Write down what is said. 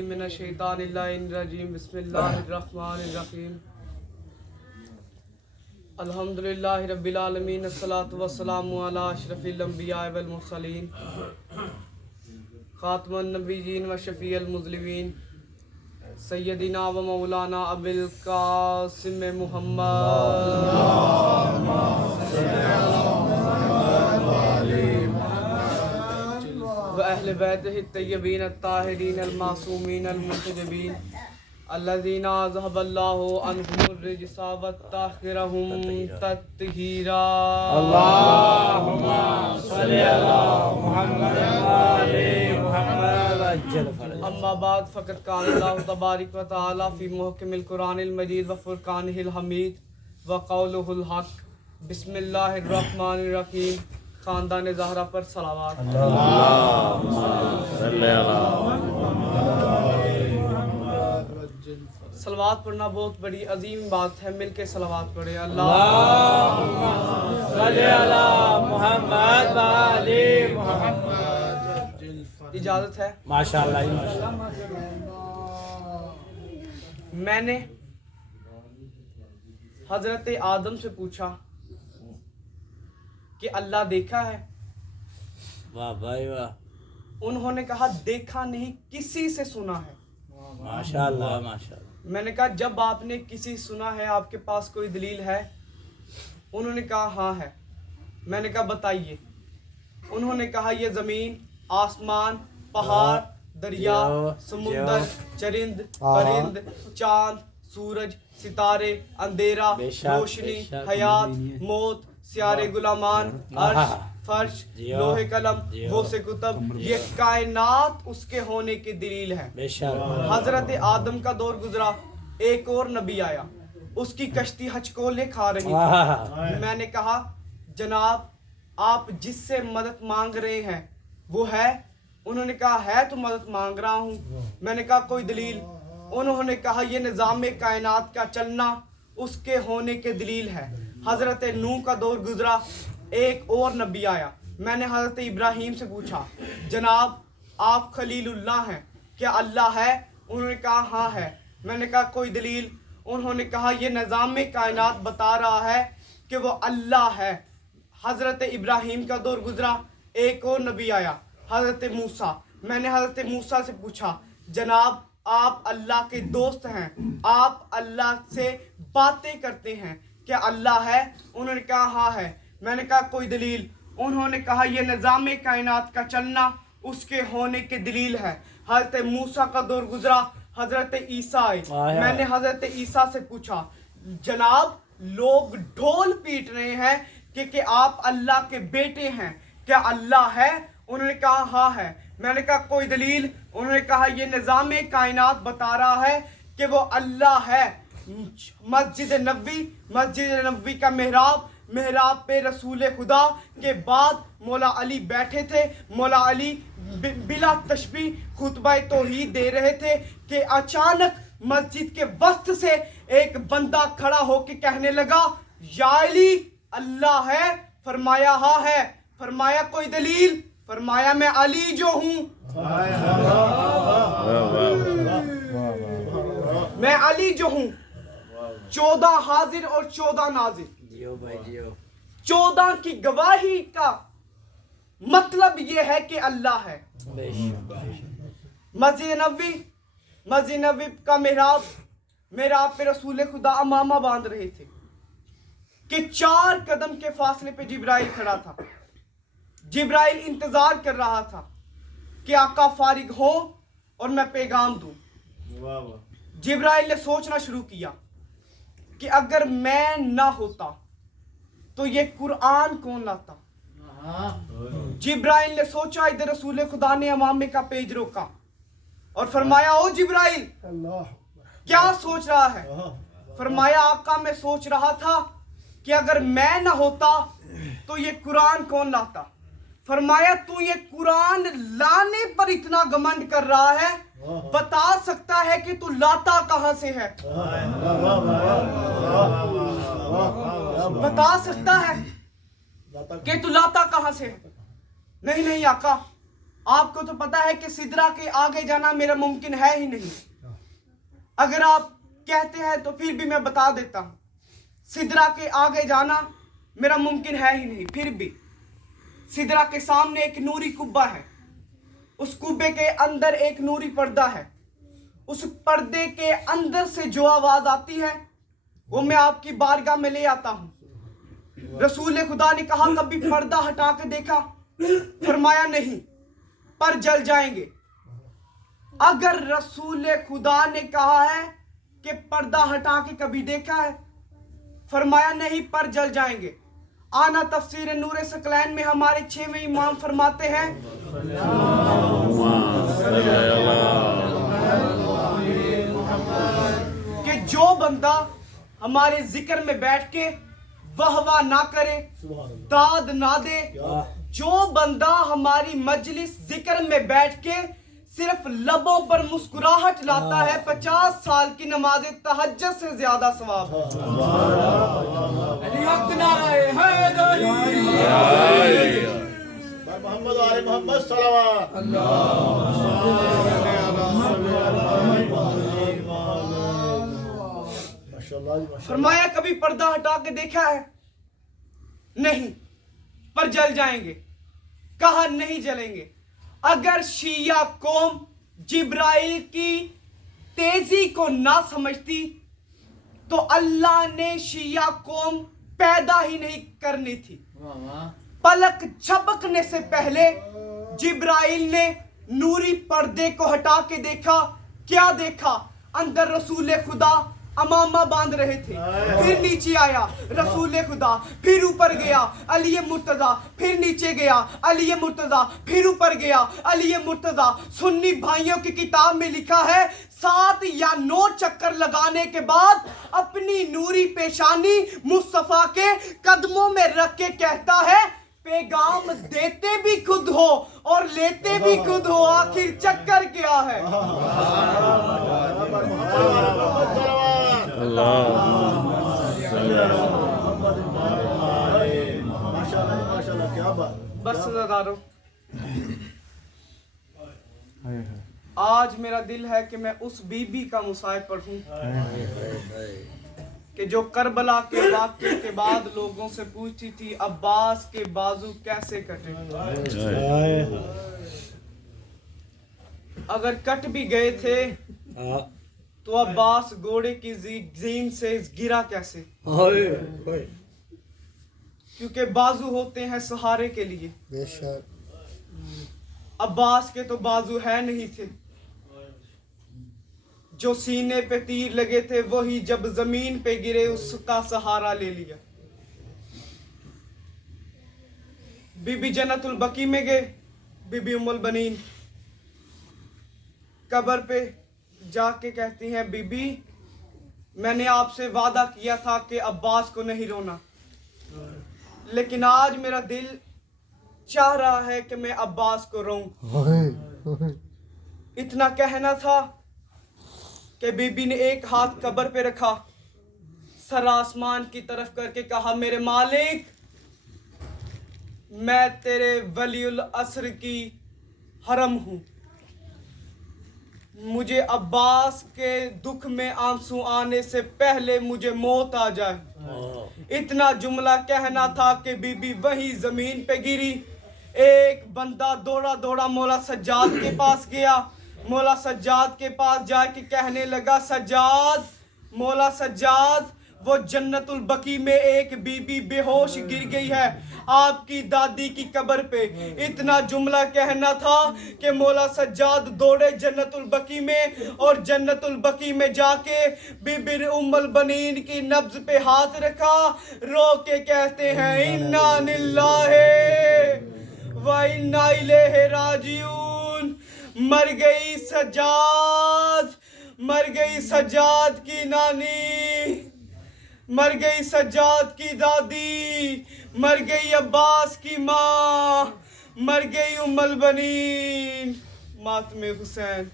من الشیطان الرجیم بسم اللہ الرحمن الرحیم الحمدللہ رب العالمین الصلاۃ والسلام علی اشرف الانبیاء والمرسلین خاتم النبیین و شفیع المذنبین سیدنا و مولانا ابو القاسم وأهل بيته الطيبين الطاهرين المعصومين المنتجبين الذين أذهب الله عنهم الرجس وطهرهم تطهيرا اللهم صل على محمد وآل محمد أما بعد فقد قال الله تبارك وتعالى في محكم القرآن المجيد وفرقانه الحميد وقوله الحق بسم الله الرحمن الرحيم خاندان زہرا پر صلوات صلوات پڑھنا بہت بڑی عظیم بات ہے. مل کے صلوات پڑھیں. اللہم صلی علی محمد و آل محمد. اجازت ہے؟ ماشاءاللہ. میں نے حضرت آدم سے پوچھا کہ اللہ دیکھا ہے؟ واہ بھائی واہ. انہوں نے کہا دیکھا نہیں، کسی سے سنا ہے. ماشاءاللہ ماشاءاللہ. میں نے کہا جب آپ نے کسی سنا ہے آپ کے پاس کوئی دلیل ہے؟ انہوں نے کہا ہاں ہے. میں نے کہا بتائیے. انہوں نے کہا یہ زمین، آسمان، پہاڑ، دریا، سمندر، چرند، پرند، چاند، سورج، ستارے، اندھیرا، روشنی، حیات، موت، سیارے غلامان، عرش، فرش، لوح قلم، غوث کتب، یہ کائنات اس کے ہونے کی دلیل ہے. حضرت آدم کا دور گزرا، ایک اور نبی آیا، اس کی کشتی ہچکولے کھا رہی تھی. میں نے کہا جناب آپ جس سے مدد مانگ رہے ہیں وہ ہے؟ انہوں نے کہا ہے تو مدد مانگ رہا ہوں. میں نے کہا کوئی دلیل؟ انہوں نے کہا یہ نظام کائنات کا چلنا اس کے ہونے کے دلیل ہے. حضرت نوح کا دور گزرا، ایک اور نبی آیا. میں نے حضرت ابراہیم سے پوچھا جناب آپ خلیل اللہ ہیں، کیا اللہ ہے؟ انہوں نے کہا ہاں ہے. میں نے کہا کوئی دلیل؟ انہوں نے کہا یہ نظام کائنات بتا رہا ہے کہ وہ اللہ ہے. حضرت ابراہیم کا دور گزرا، ایک اور نبی آیا، حضرت موسیٰ. میں نے حضرت موسیٰ سے پوچھا جناب آپ اللہ کے دوست ہیں، آپ اللہ سے باتیں کرتے ہیں، کیا اللہ ہے؟ انہوں نے کہا ہاں ہے. میں نے کہا کوئی دلیل؟ انہوں نے کہا یہ نظام کائنات کا چلنا اس کے ہونے کے دلیل ہے. حضرت موسیٰ کا دور گزرا، حضرت عیسیٰ آئے. میں نے حضرت عیسیٰ سے پوچھا جناب لوگ ڈھول پیٹ رہے ہیں کہ آپ اللہ کے بیٹے ہیں، کیا اللہ ہے؟ انہوں نے کہا ہاں ہے. میں نے کہا کوئی دلیل؟ انہوں نے کہا یہ نظام کائنات بتا رہا ہے کہ وہ اللہ ہے. مسجد نبوی کا محراب پہ رسول خدا کے بعد مولا علی بیٹھے تھے. مولا علی بلا تشبیہ خطبہ توحید دے رہے تھے کہ اچانک مسجد کے وسط سے ایک بندہ کھڑا ہو کے کہنے لگا یا علی اللہ ہے؟ فرمایا ہاں ہے. فرمایا کوئی دلیل؟ فرمایا میں علی جو ہوں، میں علی جو ہوں. 14 حاضر اور 14 ناظر، 14 کی گواہی کا مطلب یہ ہے کہ اللہ ہے. مسجد نبوی کا محراب پہ رسول خدا امامہ باندھ رہے تھے کہ 4 قدم کے فاصلے پہ جبرائیل کھڑا تھا. جبرائیل انتظار کر رہا تھا کہ آقا فارغ ہو اور میں پیغام دوں. جبرائیل نے سوچنا شروع کیا کہ اگر میں نہ ہوتا تو یہ قرآن کون لاتا. جبرائیل نے سوچا. ادھر رسول خدا نے امامے کا پیج روکا اور فرمایا او جبرائیل کیا سوچ رہا ہے؟ فرمایا آقا میں سوچ رہا تھا کہ اگر میں نہ ہوتا تو یہ قرآن کون لاتا. فرمایا تو یہ قرآن لانے پر اتنا گھمنڈ کر رہا ہے، بتا سکتا ہے کہ تو لاتا کہاں سے ہے؟ بتا سکتا ہے کہ تو لاتا کہاں سے ہے؟ نہیں آقا آپ کو تو پتا ہے کہ سدرا کے آگے جانا میرا ممکن ہے ہی نہیں. اگر آپ کہتے ہیں تو پھر بھی میں بتا دیتا ہوں. سدرا کے آگے جانا میرا ممکن ہے ہی نہیں. پھر بھی سدرا کے سامنے ایک نوری قبہ ہے. اس قبے کے اندر ایک نوری پردہ ہے. اس پردے کے اندر سے جو آواز آتی ہے وہ میں آپ کی بارگاہ میں لے آتا ہوں. رسول خدا نے کہا کبھی پردہ ہٹا کے دیکھا؟ فرمایا نہیں، پر جل جائیں گے. اگر رسول خدا نے کہا ہے کہ پردہ ہٹا کے کبھی دیکھا ہے؟ فرمایا نہیں، پر جل جائیں گے. آنا تفسیر نور ثقلین میں ہمارے 6ویں امام فرماتے ہیں کہ جو بندہ ہمارے ذکر میں بیٹھ کے واہ واہ نہ کرے، داد نہ دے، جو بندہ ہماری مجلس ذکر میں بیٹھ کے صرف لبوں پر مسکراہٹ لاتا ہے، 50 سال کی نماز تہجد سے زیادہ ثواب ہے. محمد آل محمد صلوات. فرمایا کبھی پردہ ہٹا کے دیکھا ہے؟ نہیں، پر جل جائیں گے. کہا نہیں جلیں گے. اگر شیعہ قوم جبرائیل کی تیزی کو نہ سمجھتی تو اللہ نے شیعہ قوم پیدا ہی نہیں کرنی تھی. پلک جھپکنے سے پہلے جبرائیل نے نوری پردے کو ہٹا کے دیکھا. کیا دیکھا؟ اندر رسول خدا امامہ باندھ رہے تھے. پھر نیچے آیا رسول خدا، پھر اوپر گیا علی مرتضیٰ، پھر نیچے گیا علی مرتضیٰ، پھر اوپر گیا علی مرتضیٰ. سنی بھائیوں کی کتاب میں لکھا ہے 7 یا 9 چکر لگانے کے بعد اپنی نوری پیشانی مصطفیٰ کے قدموں میں رکھ کے کہتا ہے پیغام دیتے بھی خود ہو اور لیتے بھی خود ہو، آخر چکر کیا ہے؟ بس نظاروں، آج میرا دل ہے کہ میں اس بی بی کا مصائب پڑھوں کہ جو کربلا کے واقعے کے بعد لوگوں سے پوچھتی تھی عباس کے بازو کیسے کٹے. اگر کٹ بھی گئے تھے تو عباس گھوڑے کی زین سے گرا کیسے؟ کیونکہ بازو ہوتے ہیں سہارے کے لیے. عباس کے تو بازو ہے نہیں تھے. جو سینے پہ تیر لگے تھے وہی جب زمین پہ گرے اس کا سہارا لے لیا. بی بی جنت البقیع میں گئے. بی بی ام البنین قبر پہ جا کے کہتی ہیں بی بی میں نے آپ سے وعدہ کیا تھا کہ عباس کو نہیں رونا، لیکن آج میرا دل چاہ رہا ہے کہ میں عباس کو روں. اتنا کہنا تھا کہ بی بی نے ایک ہاتھ قبر پہ رکھا، سر آسمان کی طرف کر کے کہا میرے مالک میں تیرے ولی العصر کی حرم ہوں، مجھے عباس کے دکھ میں آنسو آنے سے پہلے مجھے موت آ جائے. اتنا جملہ کہنا تھا کہ بی بی وہی زمین پہ گری. ایک بندہ دوڑا دوڑا مولا سجاد کے پاس گیا. مولا سجاد کے پاس جا کے کہنے لگا سجاد، مولا سجاد وہ جنت البقیع میں ایک بی بی بے ہوش گر گئی ہے آپ کی دادی کی قبر پہ. اتنا جملہ کہنا تھا کہ مولا سجاد دوڑے جنت البقیع میں اور جنت البقیع میں جا کے بی بی ام البنین کی نبض پہ ہاتھ رکھا، رو کے کہتے ہیں انا للہ و انا الیہ راجعون. مر گئی سجاد، مر گئی سجاد کی نانی، مر گئی سجاد کی دادی، مر گئی عباس کی ماں، مر گئی ام البنین. ماتم حسین.